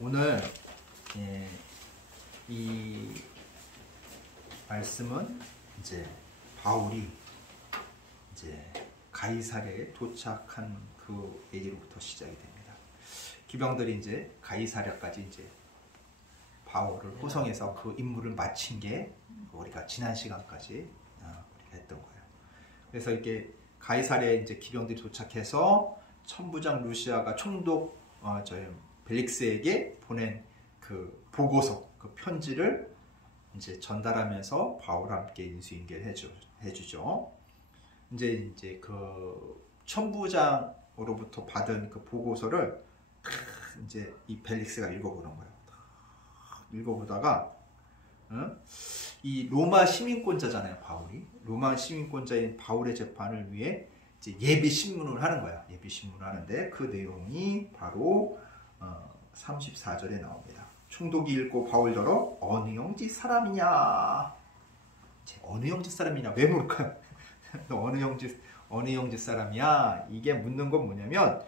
오늘 이 말씀은 이제 바울이 이제 가이사랴에 도착한 그 얘기로부터 시작이 됩니다. 기병들이 이제 가이사랴까지 이제 바울을 호송해서 그 임무를 마친 게 우리가 지난 시간까지 우리가 했던 거예요. 그래서 이렇게 가이사랴에 이제 기병들이 도착해서 천부장 루시아가 총독 벨릭스에게 보낸 그 보고서, 그 편지를 이제 전달하면서 바울과 함께 인수인계를 해주죠. 이제 그 천부장으로부터 받은 그 보고서를 이제 이 벨릭스가 읽어보는 거예요. 읽어보다가 이 로마 시민권자잖아요, 바울이. 로마 시민권자인 바울의 재판을 위해 이제 예비 신문을 하는 거야. 예비 신문을 하는데 그 내용이 바로 34절에 나옵니다. 총독이 읽고 바울더러 어느 형제 사람이냐? 어느 형제 사람이냐? 왜 물을까요? 너 어느 형제 사람이야? 이게 묻는 건 뭐냐면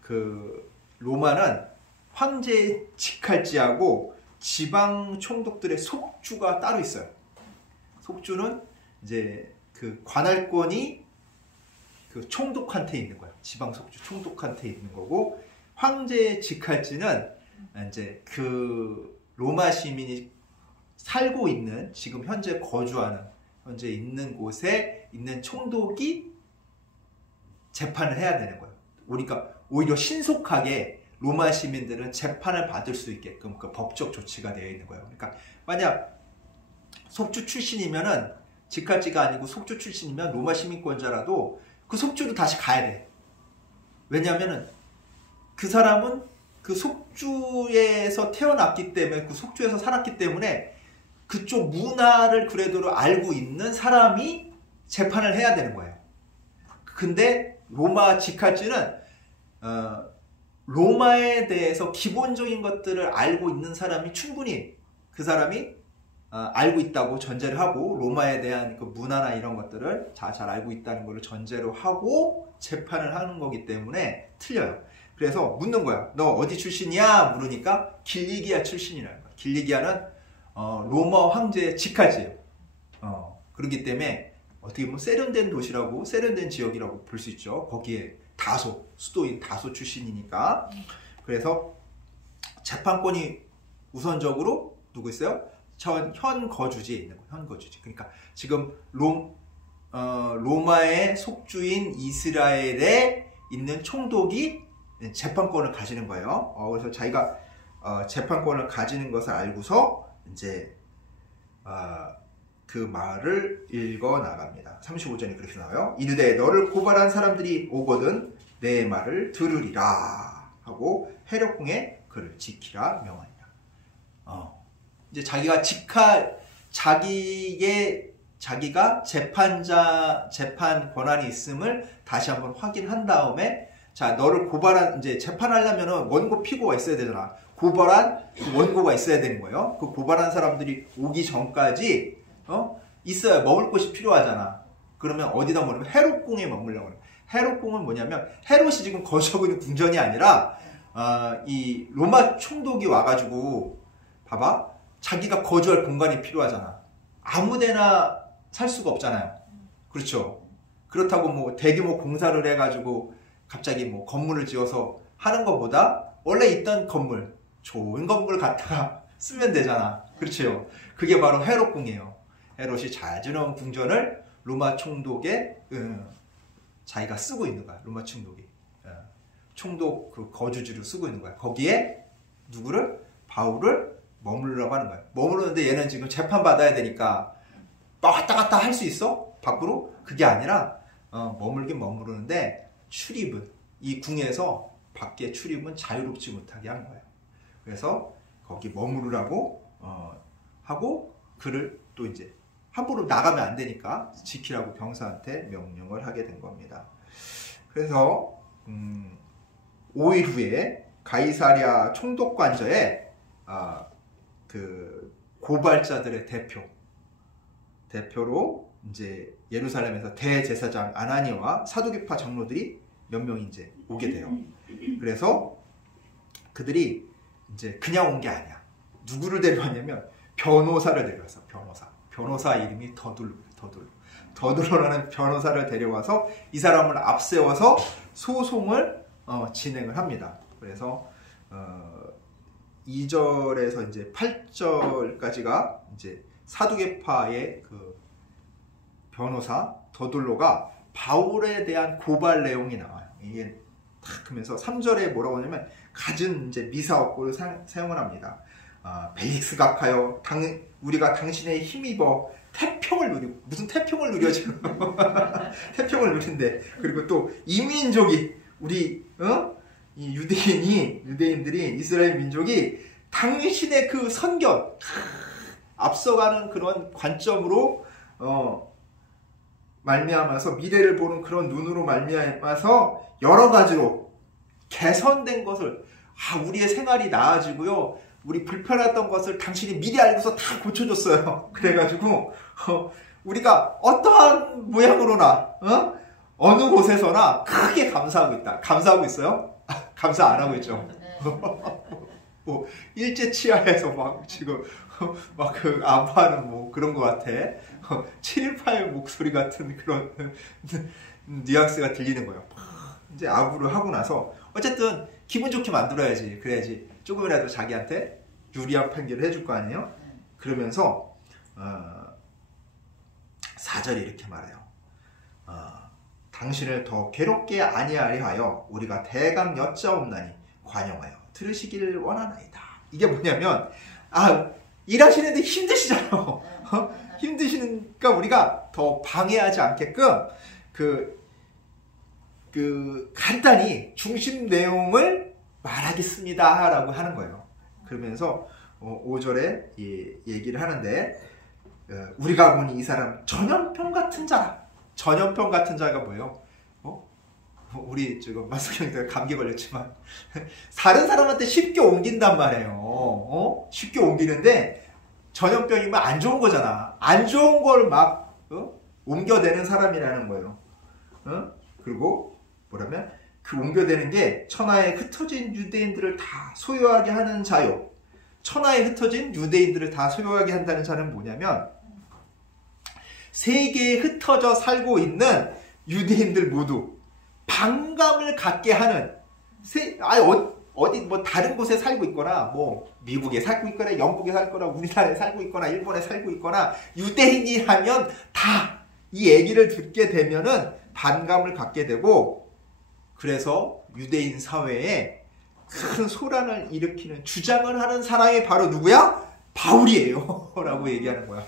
그 로마는 황제의 직할지하고 지방 총독들의 속주가 따로 있어요. 속주는 이제 그 관할권이 그 총독한테 있는 거예요. 지방 속주 총독한테 있는 거고, 황제의 직할지는 이제 그 로마 시민이 살고 있는, 지금 현재 거주하는, 현재 있는 곳에 있는 총독이 재판을 해야 되는 거예요. 그러니까 오히려 신속하게 로마 시민들은 재판을 받을 수 있게끔 그 법적 조치가 되어 있는 거예요. 그러니까 만약 속주 출신이면은, 직할지가 아니고 속주 출신이면 로마 시민권자라도 그 속주로 다시 가야 돼. 왜냐면은 그 사람은 그 속주에서 태어났기 때문에, 그 속주에서 살았기 때문에 그쪽 문화를 그래도 알고 있는 사람이 재판을 해야 되는 거예요. 근데 로마 직할지는 로마에 대해서 기본적인 것들을 알고 있는 사람이 충분히, 그 사람이 알고 있다고 전제를 하고, 로마에 대한 그 문화나 이런 것들을 잘 알고 있다는 것을 전제로 하고 재판을 하는 거기 때문에 틀려요. 그래서 묻는 거야. 너 어디 출신이야? 물으니까 길리기아 출신이라는 거야. 길리기아는 로마 황제의 직할지예요. 그렇기 때문에 어떻게 보면 세련된 도시라고, 세련된 지역이라고 볼 수 있죠. 거기에 다소, 수도인 다소 출신이니까. 그래서 재판권이 우선적으로 누구 있어요? 현 거주지에 있는 거예요. 현 거주지. 그러니까 지금 로마의 속주인 이스라엘에 있는 총독이 재판권을 가지는 거예요. 그래서 자기가 재판권을 가지는 것을 알고서 이제 그 말을 읽어 나갑니다. 35절에 그렇게 나와요. 이르되 너를 고발한 사람들이 오거든 내 말을 들으리라 하고 헤롯궁에 그를 지키라 명하니라. 이제 자기가 자기가 재판 권한이 있음을 다시 한번 확인한 다음에, 자, 너를 고발한, 이제 재판하려면은 원고 피고가 있어야 되잖아. 고발한 원고가 있어야 되는 거예요. 그 고발한 사람들이 오기 전까지 있어야 먹을 것이 필요하잖아. 그러면 어디다 머무르면 헤롯궁에 머물려고 해요. 헤롯궁은 뭐냐면, 헤롯이 지금 거주하고 있는 궁전이 아니라 이 로마 총독이 와가지고, 봐봐, 자기가 거주할 공간이 필요하잖아. 아무데나 살 수가 없잖아요. 그렇죠? 그렇다고 뭐 대규모 공사를 해가지고 갑자기 뭐 건물을 지어서 하는 것보다 원래 있던 건물, 좋은 건물 갖다가 쓰면 되잖아. 그렇죠? 그게 바로 헤롯궁이에요. 헤롯이 잘 지어놓은 궁전을 로마 총독의 자기가 쓰고 있는 거야. 로마 총독이 총독 그 거주지로 쓰고 있는 거야. 거기에 누구를? 바울을 머무르라고 하는 거야. 머무르는데 얘는 지금 재판 받아야 되니까 왔다 갔다 할 수 있어? 밖으로? 그게 아니라 머물긴 머무르는데 출입은, 이 궁에서 밖에 출입은 자유롭지 못하게 하는 거예요. 그래서 거기 머무르라고 하고, 그를 또 이제 함부로 나가면 안 되니까 지키라고 병사한테 명령을 하게 된 겁니다. 그래서 5일 후에 가이사랴 총독관저에 그 고발자들의 대표로 이제 예루살렘에서 대제사장 아나니아와 사두개파 장로들이 몇 명이 이제 오게 돼요. 그래서 그들이 이제 그냥 온 게 아니야. 누구를 데려왔냐면 변호사를 데려왔어. 변호사 이름이 더둘로라는 변호사를 데려와서 이 사람을 앞세워서 소송을 진행을 합니다. 그래서 2절에서 이제 8절까지가 이제 사두개파의 그 변호사 더둘로가 바울에 대한 고발 내용이 나와요. 이게 탁 하면서 3절에 뭐라고 하냐면 갖은 이제 미사업구를 사용을 합니다. 벨릭스 각하여 우리가 당신의 힘입어 태평을 누리고, 무슨 태평을 누려 지금 태평을 누린대. 그리고 또 이민족이 우리 이 유대인들이 이스라엘 민족이 당신의 그 선견 앞서가는 그런 관점으로 말미암아서 미래를 보는 그런 눈으로 말미암아서 여러 가지로 개선된 것을 우리의 생활이 나아지고요. 우리 불편했던 것을 당신이 미리 알고서 다 고쳐줬어요. 그래가지고 우리가 어떠한 모양으로나 어느 곳에서나 크게 감사하고 있다. 감사하고 있어요? 감사 안 하고 있죠. 뭐 일제 치하에서 막 지금 막 그 아파하는 뭐 그런 것 같아. 718 목소리 같은 그런 뉘앙스가 들리는 거예요. 이제 아부를 하고 나서 어쨌든 기분 좋게 만들어야지. 그래야지 조금이라도 자기한테 유리한 판결을 해줄 거 아니에요? 그러면서 4절에 이렇게 말해요. 당신을 더 괴롭게 아니하려 하여 우리가 대강 여짜옵나니 관용하여 들으시기를 원하나이다. 이게 뭐냐면 일하시는데 힘드시잖아요. 힘드시니까 우리가 더 방해하지 않게끔 간단히 중심 내용을 말하겠습니다 라고 하는 거예요. 그러면서 5절에 얘기를 하는데 우리가 보니 이 사람 전염병 같은 자라. 전염병 같은 자가 뭐예요? 우리 지금 만석형들 감기 걸렸지만 다른 사람한테 쉽게 옮긴단 말이에요. 쉽게 옮기는데 전염병이면 안 좋은 거잖아. 안 좋은 걸 막 옮겨대는 사람이라는 거예요. 그리고 뭐라면 그 옮겨대는 게 천하에 흩어진 유대인들을 다 소유하게 하는 자요. 천하에 흩어진 유대인들을 다 소유하게 한다는 자는 뭐냐면 세계에 흩어져 살고 있는 유대인들 모두 반감을 갖게 하는 어디 뭐 다른 곳에 살고 있거나 뭐 미국에 살고 있거나 영국에 살거나 우리나라에 살고 있거나 일본에 살고 있거나 유대인이라면 다 이 얘기를 듣게 되면은 반감을 갖게 되고 그래서 유대인 사회에 큰 소란을 일으키는 주장을 하는 사람이 바로 누구야? 바울이에요 라고 얘기하는 거야.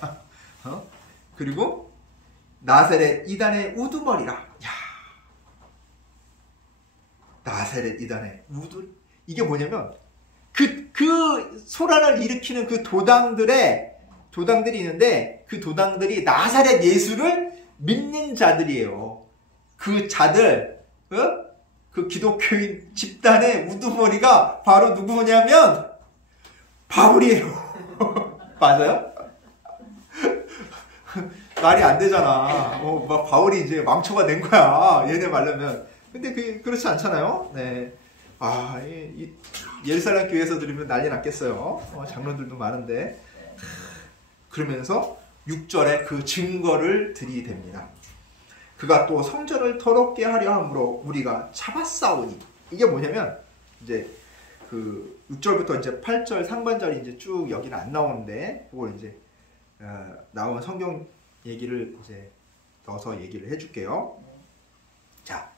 그리고 나사렛 이단의 우두머리라. 나사렛 이단의 이게 뭐냐면 그 소란을 일으키는 그 도당들이 있는데 그 도당들이 나사렛 예수를 믿는 자들이에요. 그 자들 그 기독교인 집단의 우두머리가 바로 누구냐면 바울이에요. 맞아요? 말이 안 되잖아. 막 바울이 이제 망초가 된 거야. 얘네 말하면. 근데 그렇지 않잖아요. 네. 예루살렘 교회에서 들으면 난리 났겠어요. 장로들도 많은데. 그러면서 6절에 그 증거를 들이댑니다. 그가 또 성전을 더럽게 하려 함으로 우리가 잡아싸우니. 이게 뭐냐면 이제 그 6절부터 이제 8절 상반절이 이제 쭉 여기는 안 나오는데 그걸 이제 나온 성경 얘기를 이제 넣어서 얘기를 해줄게요. 자,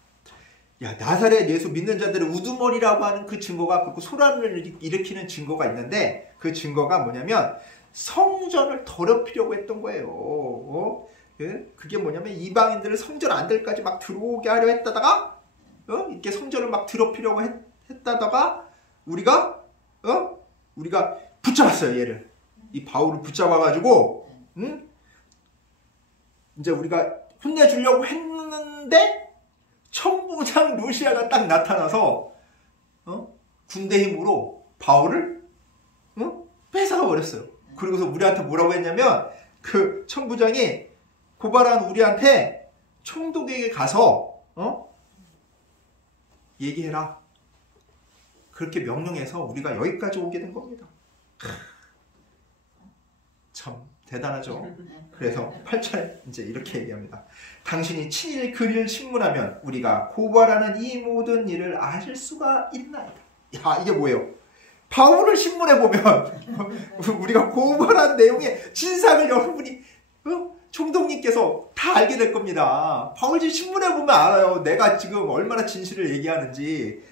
나사렛 예수 믿는 자들의 우두머리라고 하는 그 증거가 그 소란을 일으키는 증거가 있는데 그 증거가 뭐냐면 성전을 더럽히려고 했던 거예요. 그게 뭐냐면 이방인들을 성전 안들까지 막 들어오게 하려 했다다가 이렇게 성전을 막 더럽히려고 했다다가 우리가 붙잡았어요. 얘를 이 바울을 붙잡아가지고 이제 우리가 혼내주려고 했는데 천부장 루시아가 딱 나타나서 군대 힘으로 바울을 뺏어가 버렸어요. 그리고서 우리한테 뭐라고 했냐면 그 천부장이 고발한 우리한테 총독에게 가서 얘기해라. 그렇게 명령해서 우리가 여기까지 오게 된 겁니다. 참 대단하죠. 그래서 8절에 이제 이렇게 얘기합니다. 당신이 친일 그를 신문하면 우리가 고발하는 이 모든 일을 아실 수가 있나이다. 야, 이게 뭐예요? 바울을 신문해 보면 우리가 고발한 내용의 진상을 여러분이 총독님께서 다 알게 될 겁니다. 바울 신문해 보면 알아요. 내가 지금 얼마나 진실을 얘기하는지.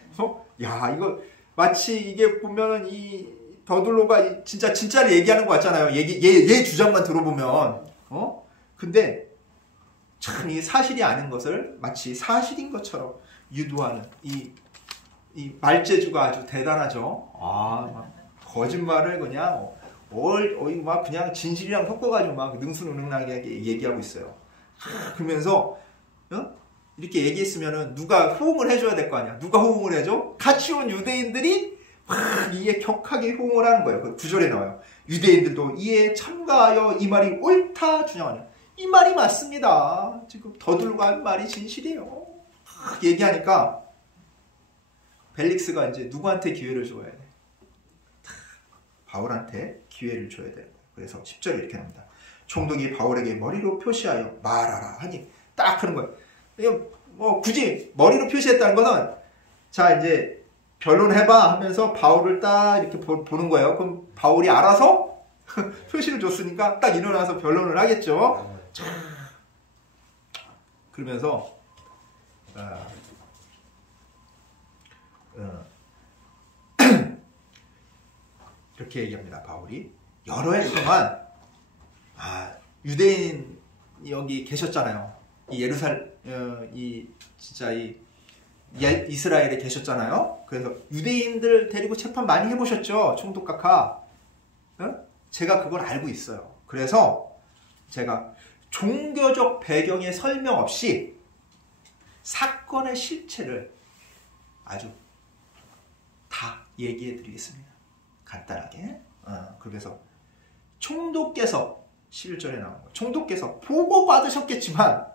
야, 이거 마치 이게 보면은 이 더둘로가 진짜를 얘기하는 것 같잖아요. 얘 주장만 들어보면. 근데 참 이 사실이 아닌 것을 마치 사실인 것처럼 유도하는 이 말재주가 아주 대단하죠. 막 거짓말을 그냥 막 그냥 진실이랑 섞어가지고 막 능수능란하게 얘기하고 있어요. 그러면서 이렇게 얘기했으면은 누가 호응을 해줘야 될 거 아니야. 누가 호응을 해줘? 같이 온 유대인들이 이에 격하게 호응을 하는 거예요. 그 9절에 나와요. 유대인들도 이에 참가하여 이 말이 옳다 주장하는. 이 말이 맞습니다. 지금 더둘로가 한 말이 진실이에요. 얘기하니까 벨릭스가 이제 누구한테 기회를 줘야 돼? 바울한테 기회를 줘야 돼요. 그래서 10절에 이렇게 합니다. 총독이 바울에게 머리로 표시하여 말하라 하니 딱 하는 거예요. 뭐 굳이 머리로 표시했다는 것은 자 이제 변론해봐 하면서 바울을 딱 이렇게 보는 거예요. 그럼 바울이 알아서 표시를 줬으니까 딱 일어나서 변론을 하겠죠. 그러면서 이렇게 얘기합니다. 바울이 여러 해 동안 유대인 여기 계셨잖아요. 이 이스라엘에 계셨잖아요. 그래서 유대인들 데리고 재판 많이 해보셨죠. 총독각하. 제가 그걸 알고 있어요. 그래서 제가 종교적 배경의 설명 없이 사건의 실체를 아주 다 얘기해 드리겠습니다. 간단하게. 그래서 총독께서 11절에 나온 거예요. 총독께서 보고받으셨겠지만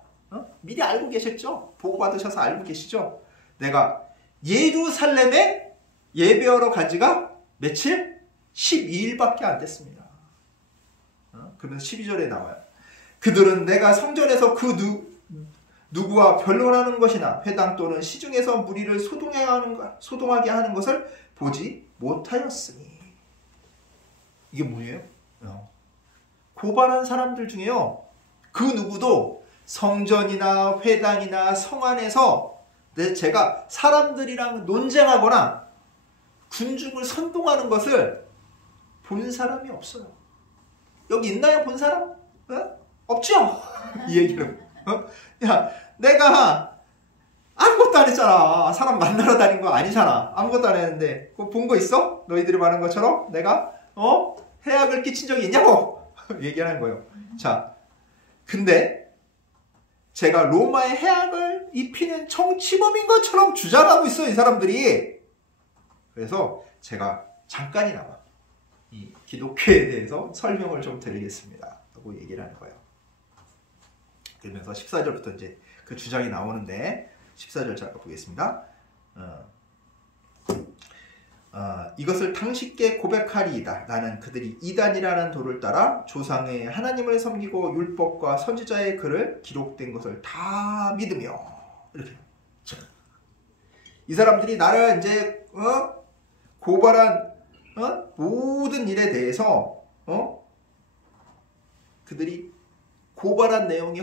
미리 알고 계셨죠? 보고받으셔서 알고 계시죠? 내가 예루살렘에 예배하러 간 지가 며칠? 12일밖에 안 됐습니다. 그러면서 12절에 나와요. 그들은 내가 성전에서 그 누구와 변론하는 것이나 회당 또는 시중에서 무리를 소동하게 하는 것을 보지 못하였으니. 이게 뭐예요? 고발한 사람들 중에요. 그 누구도 성전이나 회당이나 성 안에서 제가 사람들이랑 논쟁하거나 군중을 선동하는 것을 본 사람이 없어요. 여기 있나요? 본 사람? 없죠? 이 얘기를. 야, 내가 아무것도 안 했잖아. 사람 만나러 다닌 거 아니잖아. 아무것도 안 했는데 그거 본 거 있어? 너희들이 말하는 것처럼 내가 해악을 끼친 적이 있냐고 얘기하는 거예요. 자, 근데 제가 로마의 해악을 입히는 정치범인 것처럼 주장하고 있어, 이 사람들이. 그래서 제가 잠깐이나마 이 기독교에 대해서 설명을 좀 드리겠습니다 하고 얘기를 하는 거예요. 그러면서 14절부터 이제 그 주장이 나오는데 14절 잘 보겠습니다. 이것을 당신께 고백하리이다. 나는 그들이 이단이라는 도를 따라 조상의 하나님을 섬기고 율법과 선지자의 글을 기록된 것을 다 믿으며. 이렇게. 이 사람들이 나를 이제 고발한 모든 일에 대해서 그들이 고발한 내용이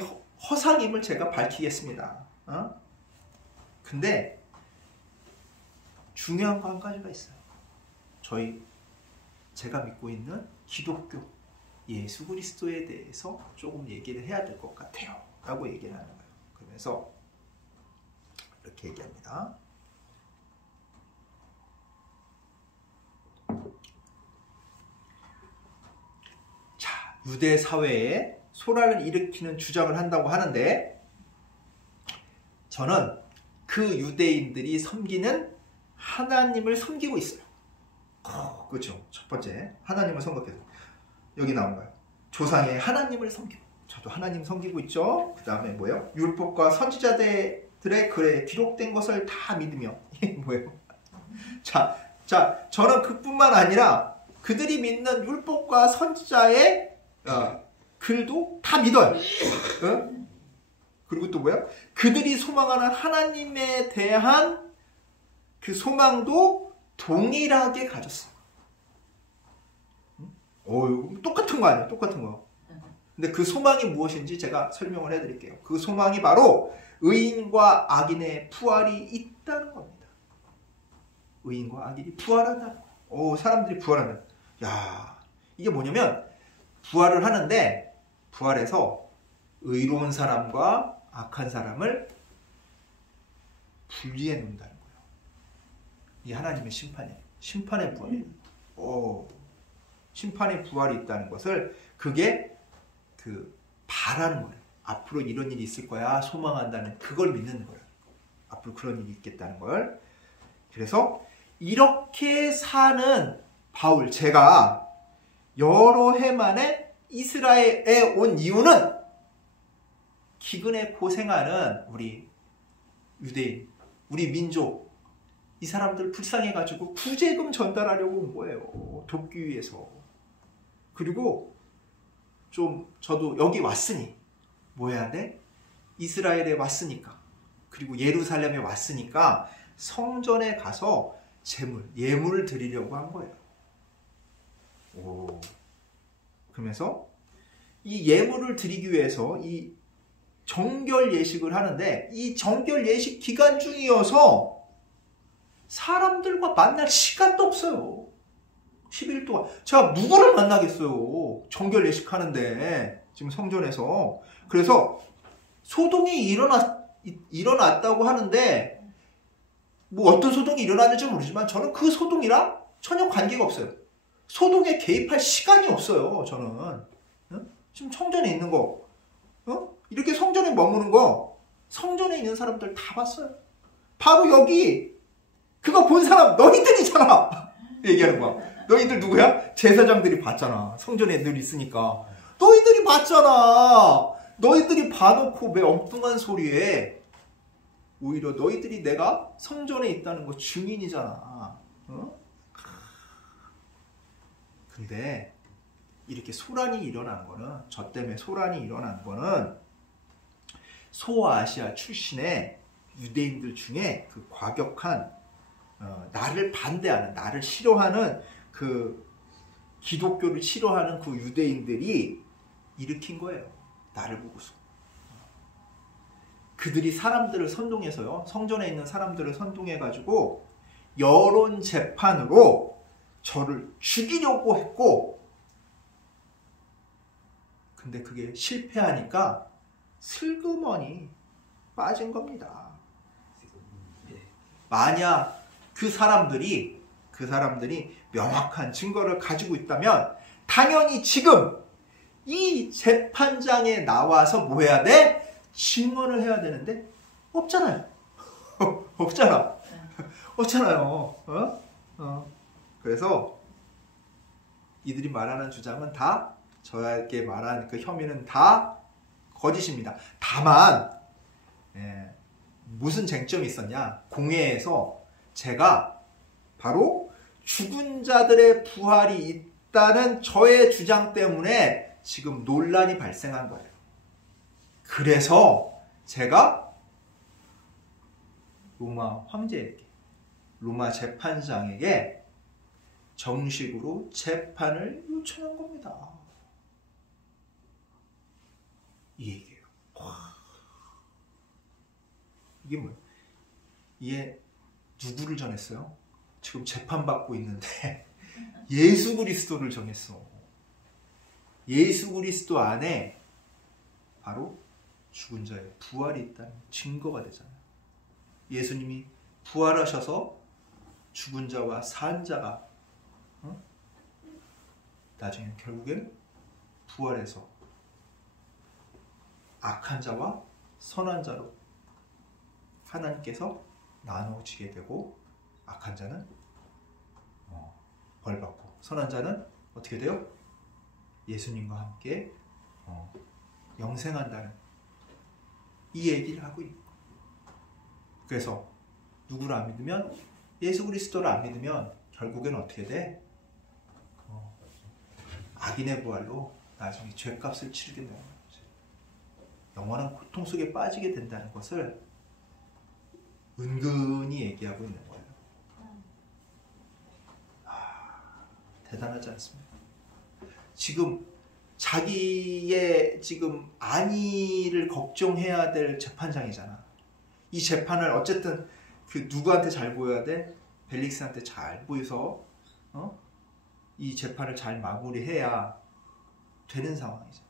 허상임을 제가 밝히겠습니다. 근데 중요한 거 한 가지가 있어요. 제가 믿고 있는 기독교, 예수 그리스도에 대해서 조금 얘기를 해야 될 것 같아요 라고 얘기를 하는 거예요. 그러면서 이렇게 얘기합니다. 자, 유대 사회에 소란을 일으키는 주장을 한다고 하는데, 저는 그 유대인들이 섬기는 하나님을 섬기고 있어요. 그렇죠. 첫 번째, 하나님을 섬겼겠어요. 여기 나온 거예요. 조상의 하나님을 섬기고, 저도 하나님 섬기고 있죠. 그 다음에 뭐예요? 율법과 선지자들의 글에 기록된 것을 다 믿으며. 이게 뭐예요? 자, 자, 저는 그뿐만 아니라 그들이 믿는 율법과 선지자의 글도 다 믿어요. 그리고 또 뭐야? 그들이 소망하는 하나님에 대한 그 소망도 동일하게 가졌어. 똑같은 거 아니에요? 똑같은 거. 근데 그 소망이 무엇인지 제가 설명을 해드릴게요. 그 소망이 바로 의인과 악인의 부활이 있다는 겁니다. 의인과 악인이 부활한다. 사람들이 부활한다. 야, 이게 뭐냐면 부활을 하는데 부활해서 의로운 사람과 악한 사람을 분리해 놓는다는 거예요. 이 하나님의 심판이에요. 심판의 부활이에요. 심판의 부활이 있다는 것을 그게 바라는 거예요. 앞으로 이런 일이 있을 거야 소망한다는 그걸 믿는 거예요. 앞으로 그런 일이 있겠다는 걸. 그래서 이렇게 사는 바울, 제가 여러 해 만에 이스라엘에 온 이유는 기근에 고생하는 우리 유대인, 우리 민족, 이 사람들 불쌍해가지고 구제금 전달하려고 온 거예요. 돕기 위해서. 그리고 저도 여기 왔으니 뭐 해야 돼? 이스라엘에 왔으니까, 그리고 예루살렘에 왔으니까 성전에 가서 예물을 드리려고 한 거예요. 그러면서 이 예물을 드리기 위해서 이 정결 예식을 하는데, 이 정결 예식 기간 중이어서 사람들과 만날 시간도 없어요. 10일 동안 제가 누구를 만나겠어요. 정결 예식 하는데 지금 성전에서. 그래서 소동이 일어났다고 하는데 뭐 어떤 소동이 일어났는지 모르지만 저는 그 소동이랑 전혀 관계가 없어요. 소동에 개입할 시간이 없어요. 저는 지금 성전에 있는 거, 이렇게 성전에 머무는 거, 성전에 있는 사람들 다 봤어요. 바로 여기 그거 본 사람 너희들이잖아. 얘기하는 거야. 너희들 누구야? 제사장들이 봤잖아. 성전에 늘 있으니까. 너희들이 봤잖아. 너희들이 봐놓고 왜 엉뚱한 소리에, 오히려 너희들이 내가 성전에 있다는 거 증인이잖아. 근데 이렇게 소란이 일어난 거는, 저 때문에 소란이 일어난 거는 소아시아 출신의 유대인들 중에 그 과격한 나를 반대하는, 나를 싫어하는, 그 기독교를 싫어하는 그 유대인들이 일으킨 거예요. 나를 보고서. 그들이 사람들을 선동해서요, 성전에 있는 사람들을 선동해가지고 여론 재판으로 저를 죽이려고 했고, 근데 그게 실패하니까 슬그머니 빠진 겁니다. 만약 그 사람들이 명확한 증거를 가지고 있다면 당연히 지금 이 재판장에 나와서 뭐 해야 돼? 증언을 해야 되는데 없잖아요. 없잖아요. 그래서 이들이 말하는 주장은 다, 저에게 말한 그 혐의는 다 거짓입니다. 다만 무슨 쟁점이 있었냐? 공회에서 제가 바로 죽은 자들의 부활이 있다는 저의 주장 때문에 지금 논란이 발생한 거예요. 그래서 제가 로마 황제에게, 로마 재판장에게 정식으로 재판을 요청한 겁니다. 이 얘기예요. 이게 뭐예요? 이게 누구를 전했어요? 지금 재판받고 있는데 예수 그리스도를 전했어. 예수 그리스도 안에 바로 죽은 자의 부활이 있다는 증거가 되잖아요. 예수님이 부활하셔서 죽은 자와 산 자가 나중에 결국엔 부활해서 악한 자와 선한 자로 하나님께서 나누어지게 되고, 악한 자는 벌받고 선한 자는 어떻게 돼요? 예수님과 함께 영생한다는 이 얘기를 하고 있는 거예요. 그래서 누구를 안 믿으면, 예수 그리스도를 안 믿으면 결국엔 어떻게 돼? 악인의 부활로 나중에 죄값을 치르게 되는 거지. 영원한 고통 속에 빠지게 된다는 것을 은근히 얘기하고 있는 거예요. 대단하지 않습니까? 지금 자기의 지금 안위를 걱정해야 될 재판장이잖아. 이 재판을 어쨌든 그 누구한테 잘 보여야 돼? 벨릭스한테 잘 보여서 이 재판을 잘 마무리해야 되는 상황이죠.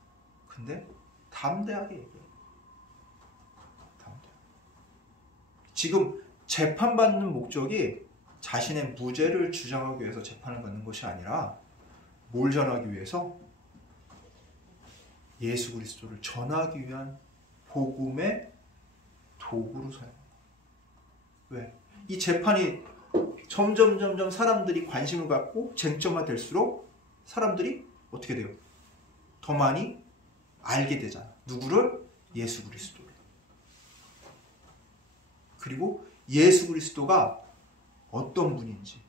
근데 담대하게 얘기해. 담대하게. 지금 재판받는 목적이 자신의 무죄를 주장하기 위해서 재판을 받는 것이 아니라 뭘 전하기 위해서? 예수 그리스도를 전하기 위한 복음의 도구로 사용합니다. 왜? 이 재판이 점점 사람들이 관심을 갖고 쟁점화될수록 사람들이 어떻게 돼요? 더 많이 알게 되잖아. 누구를? 예수 그리스도를. 그리고 예수 그리스도가 어떤 분인지,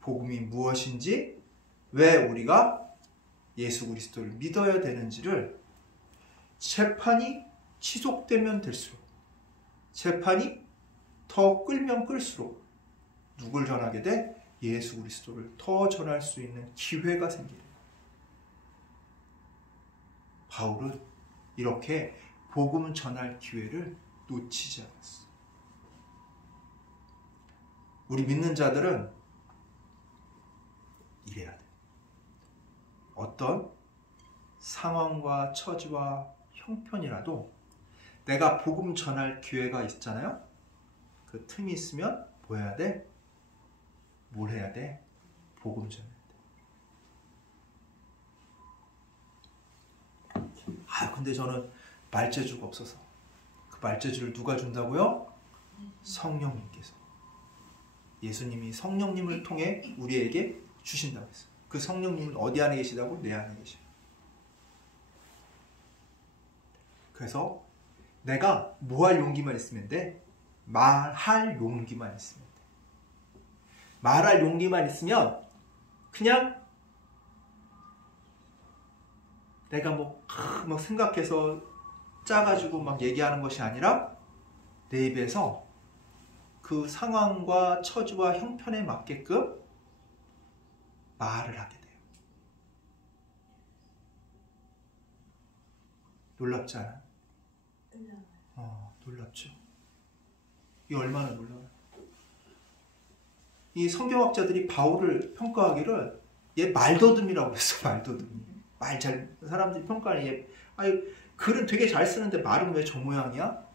복음이 무엇인지, 왜 우리가 예수 그리스도를 믿어야 되는지를 재판이 지속되면 될수록, 재판이 더 끌면 끌수록 누굴 전하게 돼? 예수 그리스도를 더 전할 수 있는 기회가 생기는 거예요. 바울은 이렇게 복음 전할 기회를 놓치지 않았어. 우리 믿는 자들은 이래야 돼. 어떤 상황과 처지와 형편이라도 내가 복음 전할 기회가 있잖아요. 그 틈이 있으면 뭐 해야 돼? 뭘 해야 돼? 복음 전해야 돼. 근데 저는 말재주가 없어서. 그 말재주를 누가 준다고요? 성령님께서. 예수님이 성령님을 통해 우리에게 주신다고 했어요. 그 성령님은 어디 안에 계시다고? 내 안에 계셔. 그래서 내가 뭐 할 용기만 있으면 돼? 말할 용기만 있으면 돼. 말할 용기만 있으면 그냥 내가 막 생각해서 짜가지고 막 얘기하는 것이 아니라 내 입에서 그 상황과 처지와 형편에 맞게끔 말을 하게 돼요. 놀랍지 않아요? 놀랍죠. 이게 얼마나 놀라워요. 이 성경학자들이 바울을 평가하기를 얘 말더듬이라고 했어. 말더듬이. 사람들이 평가하는 얘. 글은 되게 잘 쓰는데 말은 왜 저 모양이야?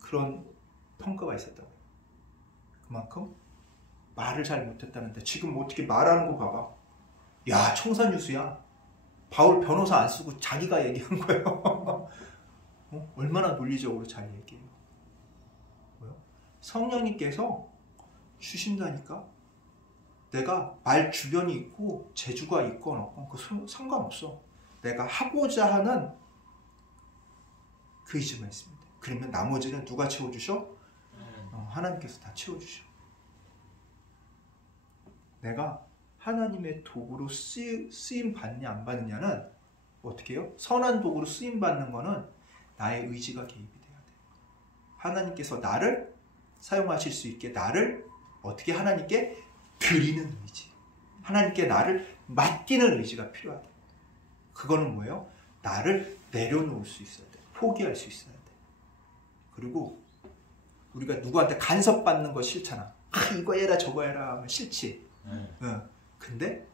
그런 평가가 있었다고. 그만큼 말을 잘 못했다는데 지금 어떻게 말하는 거 봐봐. 야, 청산유수야. 바울 변호사 안 쓰고 자기가 얘기한 거예요. 얼마나 논리적으로 잘 얘기해요. 뭐요? 성령님께서 주신다니까. 내가 말 주변이 있고 재주가 있건 없건 그 상관없어. 내가 하고자 하는 그 의지만 있습니다. 그러면 나머지는 누가 채워주셔? 하나님께서 다 채워주셔. 내가 하나님의 도구로 쓰임 받느냐 안 받느냐는 어떻게 해요? 선한 도구로 쓰임 받는 거는 나의 의지가 개입이 돼야 돼. 하나님께서 나를 사용하실 수 있게 나를 어떻게 하나님께 드리는 의지, 하나님께 나를 맡기는 의지가 필요하다. 그거는 뭐예요? 나를 내려놓을 수 있어야 돼. 포기할 수 있어야 돼. 그리고 우리가 누구한테 간섭받는 거 싫잖아. 이거 해라 저거 해라 하면 싫지. 근데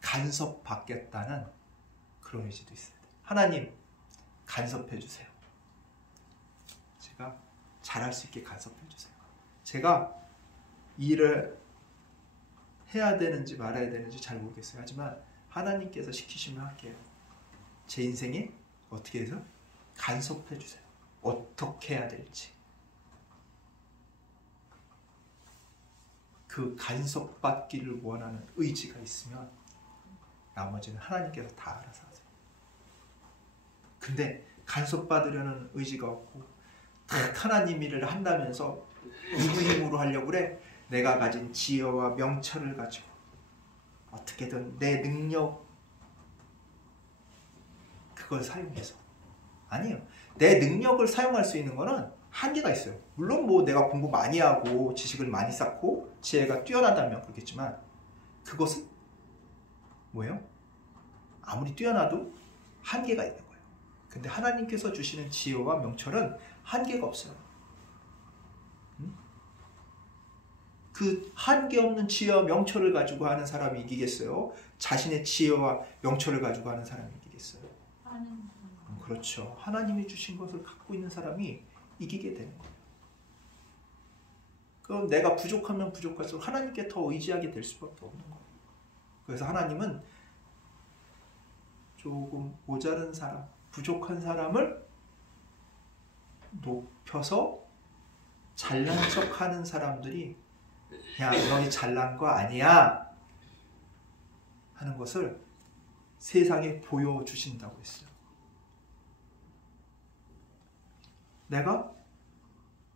간섭받겠다는 그런 의지도 있어야 돼. 하나님 간섭해 주세요. 제가 잘할 수 있게 간섭해 주세요. 제가 일을 해야 되는지 말아야 되는지 잘 모르겠어요. 하지만 하나님께서 시키시면 할게요. 제 인생에 어떻게 해서 간섭해 주세요. 어떻게 해야 될지. 그 간섭받기를 원하는 의지가 있으면 나머지는 하나님께서 다 알아서 하세요. 근데 간섭받으려는 의지가 없고 딱 하나님 일을 한다면서 누구 힘으로 하려고 그래? 내가 가진 지혜와 명철을 가지고 어떻게든 내 능력 그걸 사용해서 아니에요. 내 능력을 사용할 수 있는 거는 한계가 있어요. 물론 뭐 내가 공부 많이 하고 지식을 많이 쌓고 지혜가 뛰어나다면 그렇겠지만 그것은 뭐예요? 아무리 뛰어나도 한계가 있는 거예요. 근데 하나님께서 주시는 지혜와 명철은 한계가 없어요. 그 한계 없는 지혜와 명철을 가지고 하는 사람이 이기겠어요? 자신의 지혜와 명철을 가지고 하는 사람이 이기겠어요? 그렇죠. 하나님이 주신 것을 갖고 있는 사람이 이기게 되는 거예요. 그럼 내가 부족하면 부족할수록 하나님께 더 의지하게 될 수밖에 없는 거예요. 그래서 하나님은 조금 모자른 사람, 부족한 사람을 높여서 잘난 척하는 사람들이 야, 너희 잘난 거 아니야 하는 것을 세상에 보여주신다고 했어요. 내가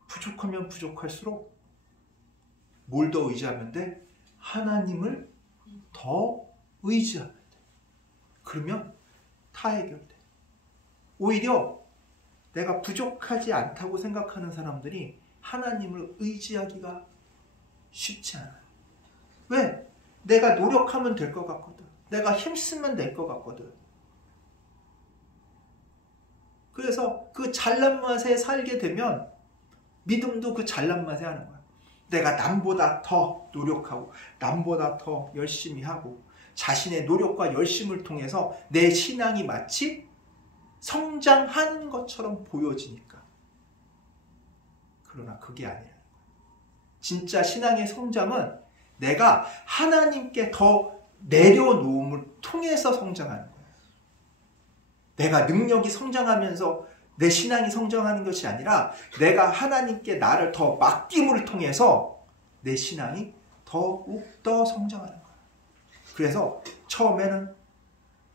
부족하면 부족할수록 뭘 더 의지하면 돼? 하나님을 더 의지하면 돼. 그러면 다 해결돼. 오히려 내가 부족하지 않다고 생각하는 사람들이 하나님을 의지하기가 쉽지 않아요. 왜? 내가 노력하면 될 것 같거든. 내가 힘쓰면 될 것 같거든. 그래서 그 잘난 맛에 살게 되면 믿음도 그 잘난 맛에 하는 거야. 내가 남보다 더 노력하고 남보다 더 열심히 하고 자신의 노력과 열심을 통해서 내 신앙이 마치 성장하는 것처럼 보여지니까. 그러나 그게 아니야. 진짜 신앙의 성장은 내가 하나님께 더 내려놓음을 통해서 성장하는 거예요. 내가 능력이 성장하면서 내 신앙이 성장하는 것이 아니라 내가 하나님께 나를 더 맡김을 통해서 내 신앙이 더욱더 성장하는 거예요. 그래서 처음에는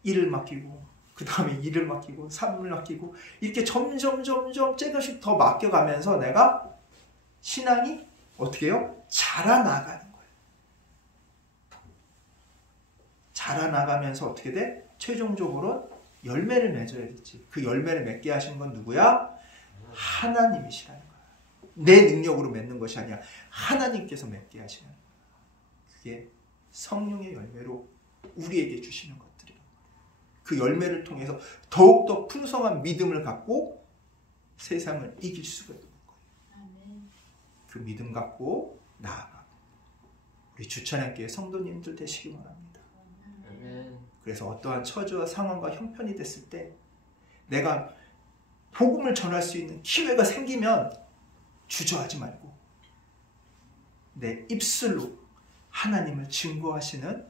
일을 맡기고 그 다음에 일을 맡기고 삶을 맡기고 이렇게 점점 조금씩 더 맡겨가면서 내가 신앙이 어떻게 해요? 자라나가는 거예요. 자라나가면서 어떻게 돼? 최종적으로 열매를 맺어야겠지. 그 열매를 맺게 하시는 건 누구야? 하나님이시라는 거야. 내 능력으로 맺는 것이 아니라 하나님께서 맺게 하시는 거야. 그게 성령의 열매로 우리에게 주시는 것들이에요. 그 열매를 통해서 더욱더 풍성한 믿음을 갖고 세상을 이길 수가 있는 거예요. 그 믿음 갖고 나아가 우리 주찬양교회 성도님들 되시기 바랍니다. 그래서 어떠한 처지와 상황과 형편이 됐을 때 내가 복음을 전할 수 있는 기회가 생기면 주저하지 말고 내 입술로 하나님을 증거하시는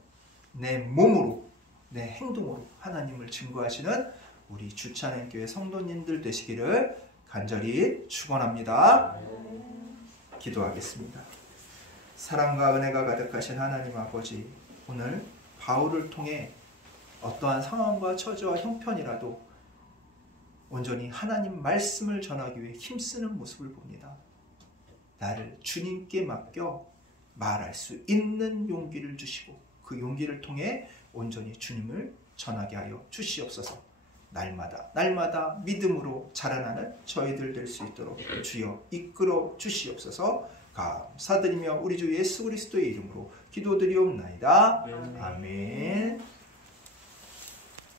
내 몸으로 내 행동으로 하나님을 증거하시는 우리 주찬양교회 성도님들 되시기를 간절히 축원합니다. 기도하겠습니다. 사랑과 은혜가 가득하신 하나님 아버지, 오늘 바울을 통해 어떠한 상황과 처지와 형편이라도 온전히 하나님 말씀을 전하기 위해 힘쓰는 모습을 봅니다. 나를 주님께 맡겨 말할 수 있는 용기를 주시고 그 용기를 통해 온전히 주님을 전하게 하여 주시옵소서. 날마다 믿음으로 자라나는 저희들 될 수 있도록 주여 이끌어 주시옵소서. 감사드리며 우리 주 예수 그리스도의 이름으로 기도드리옵나이다. 아멘.